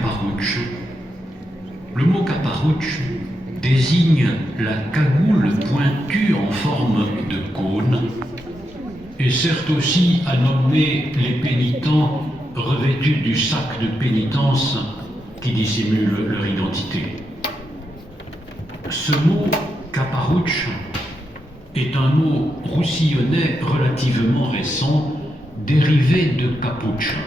caparuccio. Le mot caparuccio désigne la cagoule pointue en forme de cône et sert aussi à nommer les pénitents revêtus du sac de pénitence qui dissimule leur identité. Ce mot caparuccio est un mot roussillonnais relativement récent, dérivé de capucha.